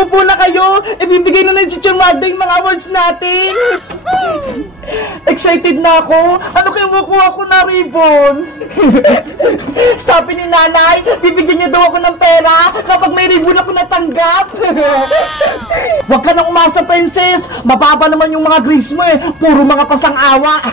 Umupo na kayo. Ibibigay na ng Teacher Magda yung mga awards natin. Excited na ako. Ano kaya makuha ko na ribbon? Sabi ni nanay, bibigyan niya daw ako ng pera kapag may ribbon ako natanggap. Huwag ka nang umasa, princess. Mababa naman yung mga grades mo eh. Puro mga pasang-awa.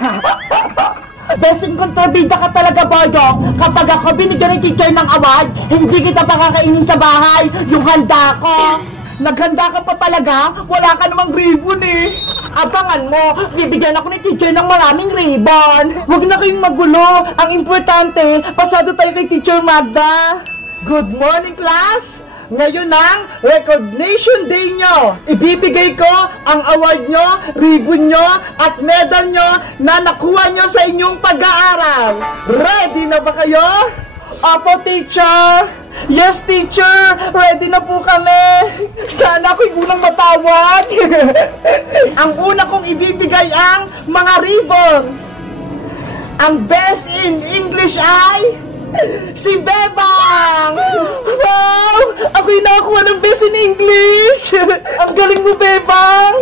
Besing kontrabida ka talaga, Boyong. Kapag ako binigyan ng teacher ng award, hindi kita pakakainin sa bahay. Yung handa ko. Naghanda ka pa talaga? Wala ka namang ribbon eh. Abangan mo, bibigyan ako ni teacher ng maraming ribbon. Huwag na kayong magulo. Ang importante, pasado tayo kay Teacher Magda. Good morning, class! Ngayon ang recognition day nyo. Ibibigay ko ang award nyo, ribbon nyo, at medal nyo na nakuha nyo sa inyong pag-aaral. Ready na ba kayo? Opo, teacher! Yes, teacher! Ready na po kami! Sana ako'y unang matawag! Ang una kong ibibigay ang mga ribbon. Ang best in English ay si Bebang! Wow! Ako'y nakakuha ng best in English! Ang galing mo, Bebang!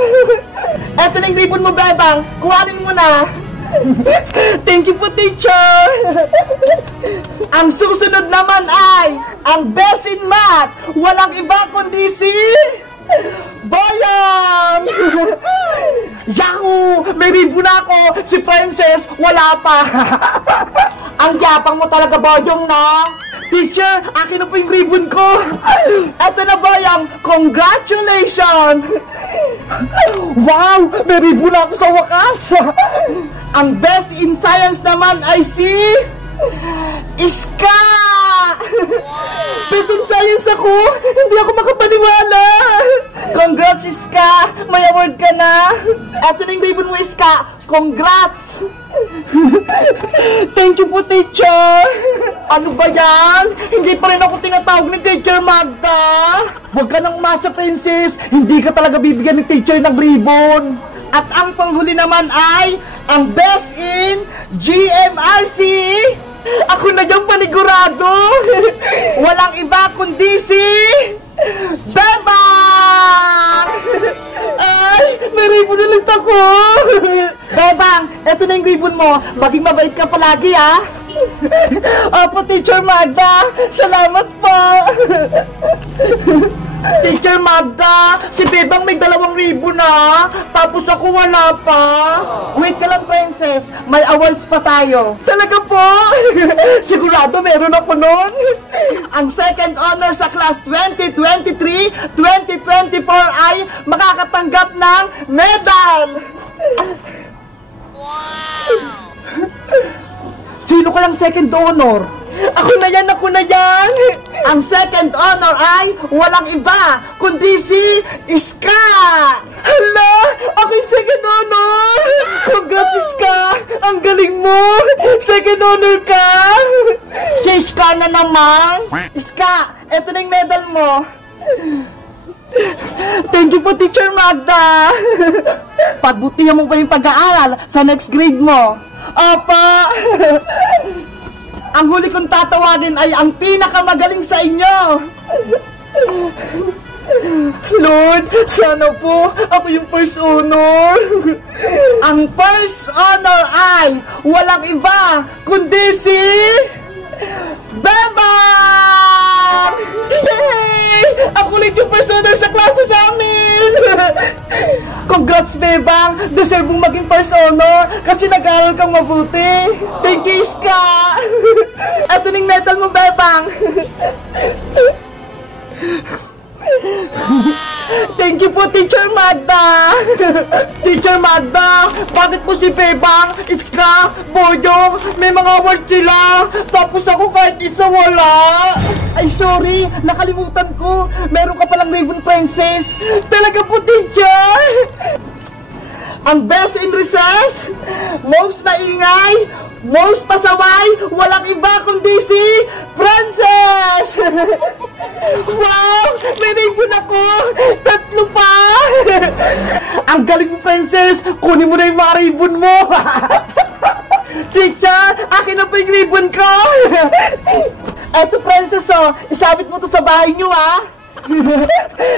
Eto na yung ribbon mo, Bebang. Kuhanin mo na. Thank you po, teacher! Ang susunod naman ay ang best in math. Walang iba kundi si Boyong! Yahoo! May ribbon ako! Si Princess, wala pa! Ang yapang mo talaga, Boyong, no? Teacher, akin na po yung ribbon ko! Eto na, Boyong! Congratulations! Wow! May ribbon ako sa wakas! Ang best in science naman ay si Iska! Best in science ako! Hindi ako makapaniwala! Congrats, Iska! May award ka na! Eto na yung ribbon mo, Iska! Congrats! Thank you po, teacher! Ano ba yan? Hindi pa rin ako tinatawag ni Teacher Magda! Huwag ka nang umasa, princess! Hindi ka talaga bibigyan ng teacher ng ribbon! At ang panghuli naman ay ang best in GMRC! Ako na yung panigurado! Walang iba kundi si Bebang! Ay, may ribbon ulit ako! Bebang, eto na yung ribbon mo. Maging mabait ka palagi, ha? Opo, Teacher Magda. Salamat po. Teacher Magda, si Bebang may 2 ribbon na. Tapos ako wala pa. Wait ka lang, princess. May awards pa tayo. Talaga po? Sigurado meron ako nun. Ang second honor sa class 2023-2024 ay makakatanggap ng medal. Wow! Sino kayang second honor? Ako na yan, ako na yan! Ang second honor ay walang iba, kundi si Iska! Hala! Ako yung second honor! Congrats, Iska! Ang galing mo! Second honor ka! Si Iska na naman! Iska, eto na yung medal mo! Thank you po, Teacher Magda! Pagbutihan mo pa yung pag-aaral sa next grade mo! Apa! Ang huli kong tatawagin ay ang pinakamagaling sa inyo! Lord, sana po ako yung first honor! Ang first honor ay walang iba kundi si Bebang! Yay! Ako ulit yung first honor sa klase namin! Congrats, Bebang! Deserve mong maging first honor kasi nag-aaral kang mabuti! Thank you, Iska! Ito na yung medal mo, Bebang! Thank you po, Teacher Magda! Teacher Magda, bakit po si Bebang, Iska, Boyong, may mga award sila, tapos ako kahit isa wala? Ay, sorry, nakalimutan ko. Meron ka palang ribbon, princess. Talaga po, teacher! Ang best in recess, most maingay, most pasaway, walang iba kundi si Princess! Wow! May ribbon ako! 3 pa! Ang galing mo, Princess! Kunin mo na yung mga ribbon mo! Teacher, akin na pa yung ribbon ko! Eto, Princess, oh, isabit mo to sa bahay nyo, ha?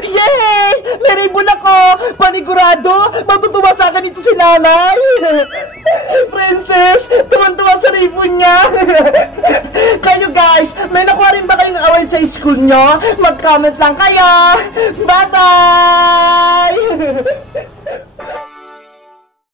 Yay! May ribbon ako! Panigurado! Matutuwa sa akin ito si nanay! Si Princess! Tuwan-tuwa sa ribbon niya! Kayo guys, may nakuha rin ba kayong award sa school nyo? Mag-comment lang kayo! Bye-bye!